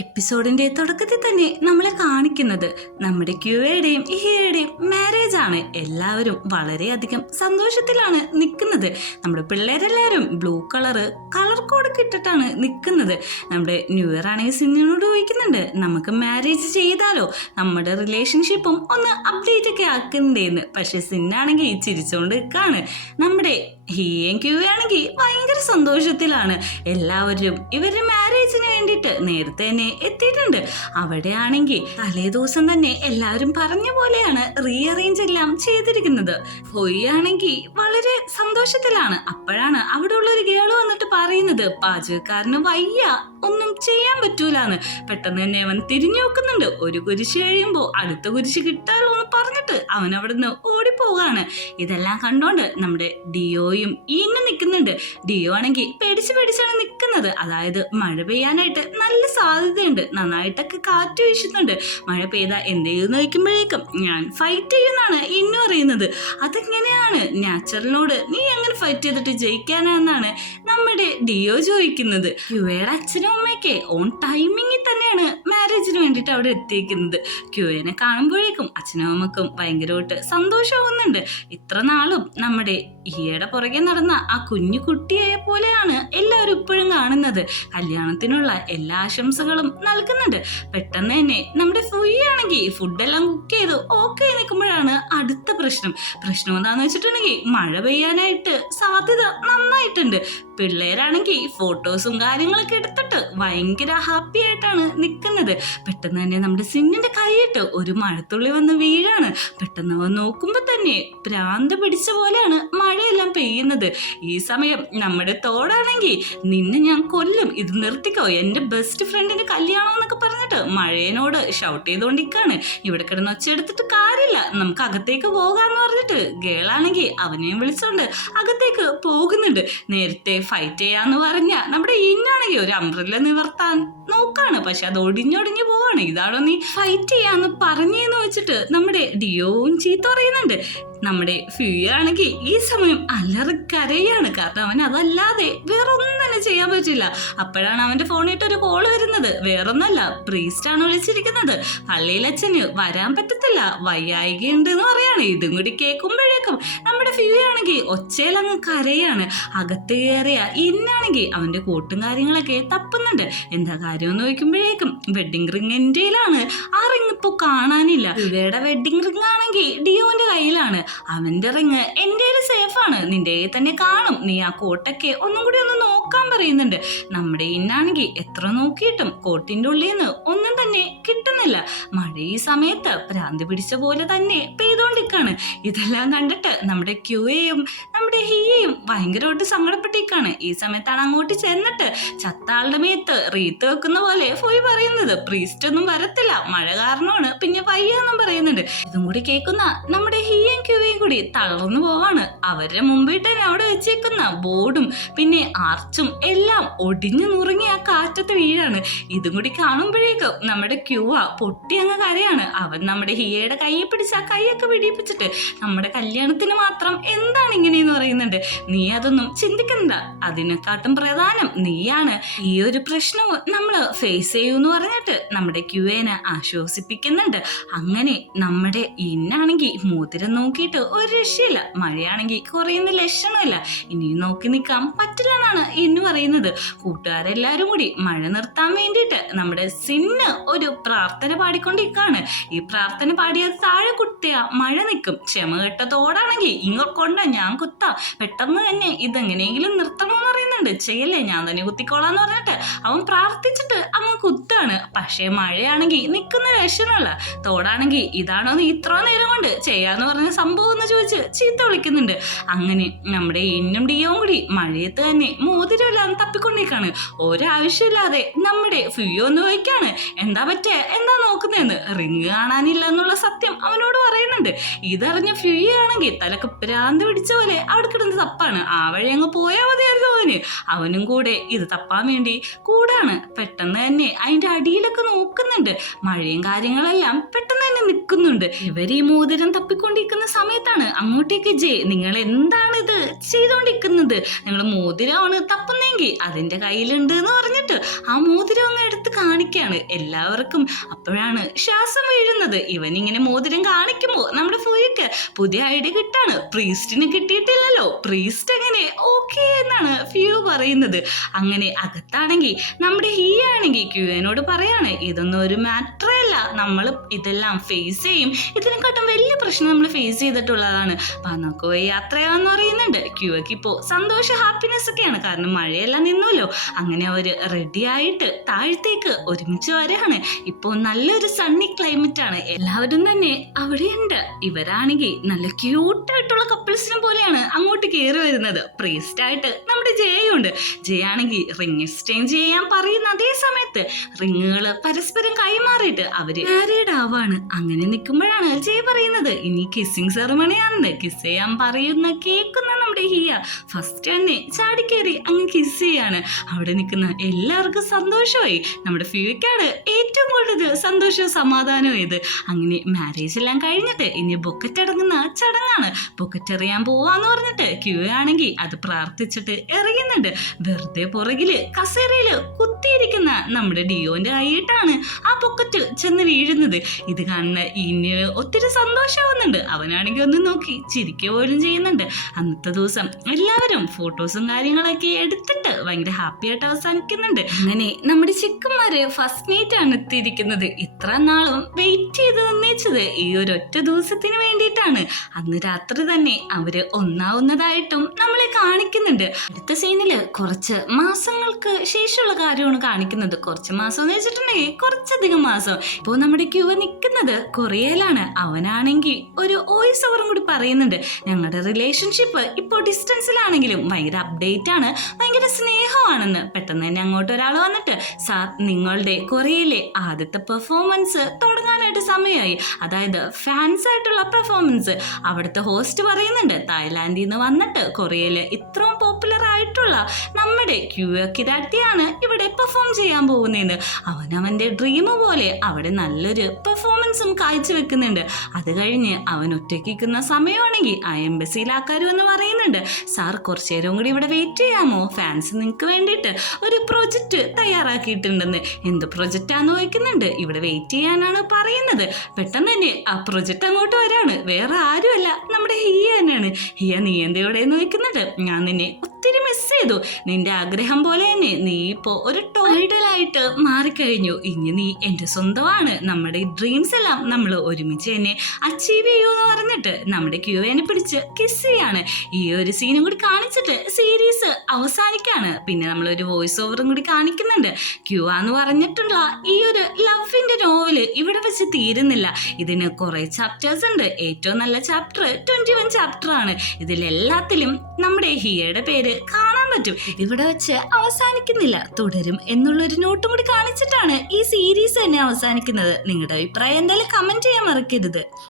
എപ്പിസോഡിന്റെ തുടക്കത്തിൽ തന്നെ നമ്മളെ കാണിക്കുന്നത് നമ്മുടെ ക്യൂയുടെയും ഇഹയുടെയും മാരേജ് ആണ്. എല്ലാവരും വളരെയധികം സന്തോഷത്തിലാണ് നിൽക്കുന്നത്. നമ്മുടെ പിള്ളേരെല്ലാവരും ബ്ലൂ കളർ കോഡൊക്കെ ഇട്ടിട്ടാണ് നിൽക്കുന്നത്. നമ്മുടെ ന്യൂ ഇയർ ആണെങ്കിൽ സിന്നിനോട് ചോദിക്കുന്നുണ്ട്, നമുക്ക് മാരേജ് ചെയ്താലോ, നമ്മുടെ റിലേഷൻഷിപ്പും ഒന്ന് അപ്ഡേറ്റ് ഒക്കെ ആക്കുന്നതെന്ന്. പക്ഷെ സിന്നാണെങ്കിൽ ചിരിച്ചുകൊണ്ട് നിൽക്കാണ്. നമ്മുടെ ഹിയും ക്യൂയും ആണെങ്കിൽ ഭയങ്കര സന്തോഷത്തിലാണ്. എല്ലാവരും ഇവരുടെ മാരേജിന് വേണ്ടിയിട്ട് നേരത്തെ തന്നെ എത്തിയിട്ടുണ്ട്. അവിടെയാണെങ്കിൽ തലേ ദിവസം തന്നെ എല്ലാവരും പറഞ്ഞ പോലെയാണ് റീഅറേഞ്ച് എല്ലാം ചെയ്തിരിക്കുന്നത്. ഹൊയ്യാണെങ്കിൽ വളരെ സന്തോഷത്തിലാണ്. അപ്പോഴാണ് അവിടെ ഉള്ള ഒരു ഗേള് വന്നിട്ട് പറയുന്നത്, പാചകക്കാരന് വയ്യ, ഒന്നും ചെയ്യാൻ പറ്റൂലെന്ന്. പെട്ടെന്ന് തന്നെ അവൻ തിരിഞ്ഞു നോക്കുന്നുണ്ട്. ഒരു കുരിശ് കഴിയുമ്പോൾ അടുത്ത കുരിശ് കിട്ടാലോ എന്ന് പറഞ്ഞിട്ട് അവൻ അവിടെ നിന്ന് ഓടിപ്പോകാണ്. ഇതെല്ലാം കണ്ടോണ്ട് നമ്മുടെ ഡിയോയും ഈനും നിൽക്കുന്നുണ്ട്. ഡിയോ ആണെങ്കിൽ പേടിച്ചാണ് നിൽക്കുന്നത്. അതായത് മഴ പെയ്യാനായിട്ട് നല്ല സാധ്യതയുണ്ട്, നന്നായിട്ടൊക്കെ കാറ്റ് വീശുന്നുണ്ട്. മഴ പെയ്താൽ എന്ത് ചെയ്യുമെന്ന് ചോദിക്കുമ്പോഴേക്കും ഞാൻ ഫൈറ്റ് ചെയ്യുമെന്നാണ് ഇന്നും അറിയുന്നത്. അതെങ്ങനെയാണ്, നാച്ചുറലിനോട് നീ എങ്ങനെ ഫൈറ്റ് ചെയ്തിട്ട് ജയിക്കാനാണെന്നാണ് നമ്മുടെ ഡിയോ ചോദിക്കുന്നത്. ക്യൂയുടെ അച്ഛനും അമ്മയൊക്കെ ഓൺ ടൈമിങ്ങിൽ തന്നെയാണ് മാരേജിന് വേണ്ടിയിട്ട് അവിടെ എത്തിയിരിക്കുന്നത്. ക്യൂവിനെ കാണുമ്പോഴേക്കും അച്ഛനും അമ്മക്കും ഭയങ്കരമായിട്ട് സന്തോഷമാവുന്നുണ്ട്. ഇത്ര നാളും നമ്മുടെ ഈയുടെ പുറകെ നടന്ന ആ കുഞ്ഞു കുട്ടിയെ പോലെയാണ് എല്ലാവരും ഇപ്പോഴും കാണുന്നത്. കല്യാണത്തിനുള്ള എല്ലാ ആശംസകളും നൽകുന്നുണ്ട്. പെട്ടെന്ന് തന്നെ നമ്മുടെ ഫുയ്യാണെങ്കിൽ ഫുഡെല്ലാം കുക്ക് ചെയ്ത് ഓക്കെ നിൽക്കുമ്പോഴാണ് അടുത്ത പ്രശ്നം എന്താന്ന് വെച്ചിട്ടുണ്ടെങ്കിൽ മഴ പെയ്യാനായിട്ട് സാധ്യത നന്നായിട്ടുണ്ട്. പിള്ളേരാണെങ്കിൽ ഫോട്ടോസും കാര്യങ്ങളൊക്കെ എടുത്തിട്ട് ഭയങ്കര ഹാപ്പി ആയിട്ടാണ് നിൽക്കുന്നത്. പെട്ടെന്ന് തന്നെ നമ്മുടെ സിന്നിന്റെ കൈയിട്ട് ഒരു മഴത്തുള്ളി വന്ന് വീഴാണ്. പെട്ടെന്ന് അവൻ നോക്കുമ്പോൾ തന്നെ ഭ്രാന്ത് പിടിച്ച പോലെയാണ് മഴയെല്ലാം പെയ്യുന്നത്. ഈ സമയം നമ്മുടെ തോടാണെങ്കിൽ, നിന്നെ ഞാൻ കൊല്ലും, ഇത് നിർത്തിക്കോ, എൻ്റെ ബെസ്റ്റ് ഫ്രണ്ടിന്റെ കല്യാണം എന്നൊക്കെ പറഞ്ഞിട്ട് മഴയനോട് ഷൗട്ട് ചെയ്തുകൊണ്ടിരിക്കാണ്. ഇവിടെ കിടന്ന് ഒച്ചയെടുത്തിട്ട് കാര്യമില്ല, നമുക്ക് അകത്തേക്ക് പോകാന്ന് പറഞ്ഞിട്ട് ഗേളാണെങ്കിൽ അവനെയും വിളിച്ചോണ്ട് അകത്തേക്ക് പോകുന്നുണ്ട്. നേരത്തെ ഫൈറ്റ് ചെയ്യാന്ന് പറഞ്ഞ നമ്മുടെ ഇന്നാണെങ്കിൽ ഒരു അംബ്രല്ല നിവർത്താൻ നോക്കാണ്. പക്ഷെ അത് ഒടിഞ്ഞൊടിഞ്ഞു പോവാണ്. ഇതാണോ നീ ഫൈറ്റ് ചെയ്യാന്ന് പറഞ്ഞേന്ന് വെച്ചിട്ട് നമ്മുടെ ഡിയോവും ചീത്ത പറയുന്നുണ്ട്. നമ്മുടെ ഫിയാണെങ്കിൽ ഈ സമയം അലറിക്കരയാണ്. കാരണം അവൻ അതല്ലാതെ വേറൊന്നും തന്നെ ചെയ്യാൻ പറ്റില്ല. അപ്പോഴാണ് അവന്റെ ഫോണിട്ട് ഒരു കോള് വരുന്നത്. വേറൊന്നല്ല, പ്രീസ്റ്റാണ് വിളിച്ചിരിക്കുന്നത്. പള്ളിയിലച്ഛന് വരാൻ പറ്റത്തില്ല, വയ്യായികയുണ്ട് എന്ന് പറയാണ്. ഇതും കൂടി കേൾക്കുമ്പോഴേക്കും നമ്മുടെ ഫിയാണെങ്കിൽ ഒച്ചയിലങ്ങ് കരയാണ്. അകത്ത് കയറിയ ഇന്നാണെങ്കിൽ അവന്റെ കോട്ടും കാര്യങ്ങളൊക്കെ തപ്പുന്നുണ്ട്. എന്താ കാര്യം എന്ന് ചോദിക്കുമ്പോഴേക്കും വെഡിങ് റിങ് എന്റെയിലാണ്, ആ റിങ് ഇപ്പൊ കാണാനില്ല. ഇവയുടെ വെഡിങ് റിങ് ആണെങ്കിൽ ഡിയോന്റെ കയ്യിലാണ്. അവന്റെ റിങ് എൻ്റെ സേഫാണ്, നിന്റെ തന്നെ കാണും, നീ ആ കോട്ടൊക്കെ ഒന്നും കൂടി ഒന്ന് നോക്കാൻ പറയുന്നുണ്ട്. നമ്മുടെ ഇന്നാണെങ്കിൽ എത്ര നോക്കിയിട്ടും കോട്ടിന്റെ ഉള്ളിൽ നിന്ന് ഒന്നും തന്നെ കിട്ടുന്നില്ല. മഴ ഈ സമയത്ത് ഭ്രാന്തി പിടിച്ച പോലെ തന്നെ പെയ്തോണ്ടിരിക്കാണ്. ഇതെല്ലാം കണ്ടിട്ട് നമ്മുടെ ക്യൂയെയും നമ്മുടെ ഹിയെയും ഭയങ്കരമായിട്ട് സങ്കടപ്പെട്ടിരിക്കാണ്. ഈ സമയത്താണ് അങ്ങോട്ട് ചെന്നിട്ട് ചത്താളുടെ മേത്ത് റീത്ത് വെക്കുന്ന പോലെ പോയി പറയുന്നത്, പ്രീസ്റ്റ് ഒന്നും വരത്തില്ല, മഴ കാരണമാണ്, പിന്നെ വയ്യാന്നും പറയുന്നുണ്ട്. ഇതും കൂടി കേൾക്കുന്ന നമ്മുടെ ഹിയും ക്യൂയും കൂടി തളർന്നു പോവാണ്. അവരുടെ മുമ്പിട്ട് തന്നെ അവിടെ വെച്ചേക്കുന്ന ബോർഡും പിന്നെ ആർച്ചും എല്ലാം ഒടിഞ്ഞു നുറുങ്ങി ആ കാറ്റത്ത് വീഴാണ്. ഇതും കൂടി കാണുമ്പോഴേക്കും നമ്മുടെ ക്യൂവ പൊട്ടി അങ്ങ് കരയാണ്. അവൻ നമ്മുടെ ഹിയയുടെ കൈയെ പിടിച്ച് ആ കൈയൊക്കെ പിടിപ്പിച്ചിട്ട്, നമ്മുടെ കല്യാണത്തിന് മാത്രം എന്താണ് ഇങ്ങനെയെന്ന് പറയുന്നുണ്ട്. നീ അതൊന്നും ചിന്തിക്കണ്ട, അതിനെക്കാട്ടും പ്രധാനം നീയാണ്. ഈ ഒരു പ്രശ്നവും നമ്മൾ ഫേസ് ചെയ്യൂന്ന് പറഞ്ഞിട്ട് നമ്മുടെ ക്യൂവിനെ ആശ്വസിപ്പിക്കുന്നുണ്ട്. അങ്ങനെ നമ്മുടെ ഇന്നാണെങ്കിൽ മോതിരം നോക്കിയിട്ട് ഒരു രക്ഷയില്ല. മഴയാണെങ്കിൽ കുറയുന്ന ലക്ഷണമില്ല. ഇനിയും നോക്കി നിൽക്കാൻ പറ്റില്ല എന്നാണ് ഇന്ന് പറയുന്നത്. കൂട്ടുകാരെല്ലാരും കൂടി മഴ നിർത്താൻ വേണ്ടിയിട്ട് നമ്മുടെ സിന്ന് ഒരു പ്രാർത്ഥന പാടിക്കൊണ്ടിരിക്കുകയാണ്. ഈ പ്രാർത്ഥന പാടിയത് താഴെ കുത്തിയ മഴ നിൽക്കും. ക്ഷമ കെട്ട തോടാണെങ്കിൽ ഇങ്ങോട്ട് കൊണ്ട ഞാൻ കുത്താം, പെട്ടെന്ന് തന്നെ ഇതെങ്ങനെയെങ്കിലും നിർത്തണമെന്ന് പറയുന്നുണ്ട്. ചെയ്യല്ലേ, ഞാൻ തന്നെ കുത്തിക്കോളാന്ന് പറഞ്ഞിട്ട് അവൻ പ്രാർത്ഥിച്ചിട്ട് അങ്ങ് കുത്താണ്. പക്ഷേ മഴയാണെങ്കിൽ നിൽക്കുന്ന ലക്ഷണമല്ല. തോടാണെങ്കിൽ ഇതാണോ നീ ഇത്ര നേരം കൊണ്ട് ചെയ്യാന്ന് പറഞ്ഞ സംഭവം എന്ന് ചോദിച്ച് ചീത്ത വിളിക്കുന്നുണ്ട്. അങ്ങനെ നമ്മുടെ ഇന്നും ഡിയോവും കൂടി മഴയത്ത് തന്നെ മോതിരമെല്ലാം തപ്പിക്കൊണ്ടിരിക്കാണ്. ഒരാവശ്യമില്ലാതെ നമ്മുടെ ഫിയോ ഒന്ന് ചോദിക്കാണ്, എന്താ പറ്റേ, എന്താ നോക്കുന്നതെന്ന്. റിങ് കാണാനില്ല എന്നുള്ള സത്യം അവനോട് പറയുന്നുണ്ട്. ഇതറിഞ്ഞ ഫിയോ ആണെങ്കിൽ തലക്ക് ഭ്രാന്ത് പിടിച്ച പോലെ അവിടെ കിടന്ന് തപ്പാണ്. ആ വഴി അങ്ങ് പോയാൽ മതിയായിരുന്നു അവനും കൂടെ ഇത് തപ്പാൻ വേണ്ടി കൂടാണ്. പെട്ടെന്ന് തന്നെ അതിന്റെ അടിയിലൊക്കെ നോക്കുന്നുണ്ട്. മഴയും കാര്യങ്ങളെല്ലാം പെട്ടെന്ന് തന്നെ നിൽക്കുന്നുണ്ട്. ഇവർ ഈ മോതിരം തപ്പിക്കൊണ്ടിരിക്കുന്ന സമയത്താണ് അങ്ങോട്ടേക്ക് ജയ്, നിങ്ങൾ എന്താണ് ഇത് ചെയ്തോണ്ടിരിക്കുന്നത്? നിങ്ങൾ മോതിരമാണ് തപ്പുന്നെങ്കിൽ അതിന്റെ കയ്യിലുണ്ട് എന്ന് പറഞ്ഞിട്ട് ആ മോതിരം അങ്ങ് എടുത്ത് കാണിക്കാണ് എല്ലാവർക്കും. അപ്പോഴാണ് ശ്വാസം വീഴുന്നത്. ഇവൻ ഇങ്ങനെ മോതിരം കാണിക്കുമ്പോൾ നമ്മുടെ ഫ്യൂക്ക് പുതിയ ഐഡിയ കിട്ടാണ്. പ്രീസ്റ്റിന് കിട്ടിയിട്ടില്ലല്ലോ, പ്രീസ്റ്റ് എങ്ങനെ ഓക്കെ എന്നാണ് ഫ്യൂ പറയുന്നത്. അങ്ങനെ അകത്താണെങ്കിൽ നമ്മുടെ ഹീ ആണെങ്കിൽ ക്യൂനോട് പറയാണ്, ഇതൊന്നും ഒരു മാറ്ററേ അല്ല, നമ്മൾ ഇതെല്ലാം ഫേസ് ചെയ്യും, ഇതിനെക്കാട്ടും വലിയ പ്രശ്നം നമ്മൾ ഫേസ് ചെയ്തിട്ടുള്ളതാണ്, നമുക്ക് പോയി യാത്രയാന്ന് പറയുന്നുണ്ട്. ക്യൂക്ക് ഇപ്പോൾ സന്തോഷ ഹാപ്പിനെസ് ഒക്കെയാണ്, കാരണം മഴയെല്ലാം നിന്നല്ലോ. അങ്ങനെ അവർ റെഡി ആയിട്ട് താഴത്തേക്ക് ഒരുമിച്ച് വരികയാണ്. ഇപ്പോൾ നല്ലൊരു സണ്ണി ക്ലൈമറ്റ് ആണ്, എല്ലാവരും തന്നെ അവിടെയുണ്ട്. ഇവരാണെങ്കിൽ നല്ല ക്യൂട്ടായിട്ടുള്ള കപ്പിൾസിനെ പോലെയാണ് അങ്ങോട്ട് കയറി വരുന്നത്. പ്രീസ്റ്റ് ആയിട്ട് നമ്മുടെ ജയുണ്ട്. ജയ ആണെങ്കിൽ റിംഗ് എക്സ്ചേഞ്ച് ചെയ്യാൻ പറയുന്ന അതേ സമയത്ത് റിങ്ങുകൾ പരസ്പരം കൈമാറിയിട്ട് അവര് മാരീഡ് ആവാണ്. അങ്ങനെ നിൽക്കുമ്പോഴാണ് ജയ പറയുന്നത് ഇനി കിസ്സിങ് സെറമണി ആണെന്ന്. കിസ് ചെയ്യാൻ പറയുന്ന കേൾക്കുന്ന നമ്മുടെ ഹിയ ഫസ്റ്റ് തന്നെ ചാടിക്കേറി അങ്ങ് കിസ് ചെയ്യാണ്. അവിടെ നിൽക്കുന്ന എല്ലാവർക്കും സന്തോഷമായി. നമ്മുടെ ഫ്യൂക്കാണ് ഏറ്റവും കൂടുതൽ സന്തോഷവും സമാധാനവും ഇത്. അങ്ങനെ മാരേജ് എല്ലാം കഴിഞ്ഞിട്ട് ഇനി ബൊക്കറ്റ് അടങ്ങുന്ന ചടങ്ങാണ്. ബൊക്കറ്റ് എറിയാൻ പോവാന്ന് പറഞ്ഞിട്ട് ക്യൂ ആണെങ്കിൽ അത് പ്രാർത്ഥിച്ചിട്ട് എറിയുന്നുണ്ട്. വെറുതെ പുറകില് കസേരയില് കുത്തിയിരിക്കുന്ന നമ്മുടെ ഡിയോന്റെ കൈയിട്ടാണ് ആ ബൊക്കറ്റ് ചെന്ന് വീഴുന്നത്. ഇത് കാണുന്ന ഇനി ഒത്തിരി സന്തോഷമാവുന്നുണ്ട്. അവനാണെങ്കിൽ ഒന്ന് നോക്കി ചിരിക്കുക പോലും ചെയ്യുന്നുണ്ട്. അന്നത്തെ ദിവസം എല്ലാവരും ഫോട്ടോസും കാര്യങ്ങളൊക്കെ എടുത്തിട്ട് ഭയങ്കര ഹാപ്പി ആയിട്ട് അവസാനിക്കുന്നുണ്ട്. അങ്ങനെ നമ്മുടെ ചിക്കന്മാര് ഫസ്റ്റ് നൈറ്റ് ആണ് എത്തിയിരിക്കുന്നത്. ഇത്ര നാളും വെയിറ്റ് ചെയ്ത് നിന്നേച്ചത് ഈ ഒരൊറ്റ ദിവസത്തിന് വേണ്ടിയിട്ടാണ്. അന്ന് രാത്രി തന്നെ അവര് ഒന്നാവുന്നതായിട്ടും നമ്മളെ കാണിക്കുന്നുണ്ട്. അടുത്ത സീനില് കുറച്ച് മാസങ്ങൾക്ക് ശേഷമുള്ള കാര്യമാണ് കാണിക്കുന്നത്. കുറച്ച് മാസം എന്ന് വെച്ചിട്ടുണ്ടെങ്കിൽ കുറച്ചധികം മാസം. ഇപ്പോൾ നമ്മുടെ ക്യൂ നിൽക്കുന്നത് കൊറിയയിലാണ്. അവനാണെങ്കിൽ ഒരു വോയിസ് ഓവറും കൂടി പറയുന്നുണ്ട്, ഞങ്ങളുടെ റിലേഷൻഷിപ്പ് ഇപ്പോൾ ഡിസ്റ്റൻസിലാണെങ്കിലും ഭയങ്കര അപ്ഡേറ്റ് ആണ്, ഭയങ്കര സ്നേഹമാണെന്ന്. പെട്ടെന്ന് തന്നെ അങ്ങോട്ട് ഒരാൾ വന്നിട്ട്, സാർ നിങ്ങളുടെ കൊറിയയിലെ ആദ്യത്തെ പെർഫോമൻസ് തുടങ്ങാനായിട്ട് സമയമായി, അതായത് ഫാൻസ് ആയിട്ടുള്ള പെർഫോമൻസ്. അവിടുത്തെ ഹോസ്റ്റ് പറയുന്നുണ്ട്, തായ്ലാൻഡിൽ നിന്ന് വന്നിട്ട് കൊറിയയിൽ ഇത്രയും പോപ്പുലർ ആയിട്ടുള്ള നമ്മുടെ ക്യൂയോ കിരാട്ടിയാണ് ഇവിടെ പെർഫോം ചെയ്യാൻ പോകുന്നതെന്ന്. അവനവൻ്റെ ഡ്രീം പോലെ അവിടെ നല്ലൊരു പെർഫോമൻസും കാഴ്ചവെക്കുന്നുണ്ട്. അത് കഴിഞ്ഞ് അവൻ ഒറ്റയ്ക്കുന്ന സമയമാണെങ്കിൽ ആ എംബസിയിൽ ആൾക്കാർ എന്ന് പറയുന്നുണ്ട്, സാർ കുറച്ചു നേരം കൂടി ഇവിടെ വെയിറ്റ് ചെയ്യാമോ, ഫാൻസ് നിങ്ങൾക്ക് വേണ്ടിയിട്ട് ഒരു പ്രൊജക്റ്റ് തയ്യാറാക്കിയിട്ടുണ്ടെന്ന്. എന്ത് പ്രൊജക്റ്റാന്ന് ചോദിക്കുന്നുണ്ട്. ഇവിടെ വെയിറ്റ് ചെയ്യാനാണ് പറയുന്നത്. പെട്ടെന്ന് തന്നെ ആ പ്രൊജക്റ്റ് അങ്ങോട്ട് വരാണ്. വേറെ ആരുമല്ല, നമ്മുടെ ഹിയ തന്നെയാണ്. ഹിയ നീ എന്താ ഇവിടെ ചോദിക്കുന്നുണ്ട്. ഞാൻ നിന്നെ ഒത്തിരി മിസ് ചെയ്തു. നിന്റെ ആഗ്രഹം പോലെ തന്നെ നീ ഇപ്പോൾ ഒരു ടോയ്ഡലായിട്ട് മാറിക്കഴിഞ്ഞു. ഇനി നീ എൻ്റെ സ്വന്തമാണ്. നമ്മുടെ ഡ്രീംസ് എല്ലാം നമ്മൾ ഒരുമിച്ച് തന്നെ അച്ചീവ് ചെയ്യൂ എന്ന് പറഞ്ഞിട്ട് നമ്മുടെ ക്യൂവിനെ പിടിച്ച് കിസ് ചെയ്യാണ്. ഈ ഒരു സീനും കൂടി കാണിച്ചിട്ട് സീരീസ് അവസാനിക്കാണ്. പിന്നെ നമ്മളൊരു വോയിസ് ഓവറും കൂടി കാണിക്കുന്നുണ്ട്. ക്യൂ എന്ന് പറഞ്ഞിട്ടുള്ള ഈ ഒരു ലവിന്റെ നോവല് ഇവിടെ വെച്ച് തീരുന്നില്ല. ഇതിന് കുറെ ചാപ്റ്റേഴ്സ് ഉണ്ട്. ഏറ്റവും നല്ല ചാപ്റ്റർ 21 ചാപ്റ്റർ ആണ്. ഇതിലെല്ലാത്തിലും നമ്മുടെ ഹിയയുടെ പേര് കാണാൻ പറ്റും. ഇവിടെ വെച്ച് അവസാനിക്കുന്നില്ല, തുടരും എന്നുള്ളൊരു നോട്ടും കൂടി കാണിച്ചിട്ടാണ് ഈ സീരീസ് തന്നെ അവസാനിക്കുന്നത്. നിങ്ങളുടെ അഭിപ്രായം എന്തായാലും കമന്റ് ചെയ്യാൻ മറക്കരുത്.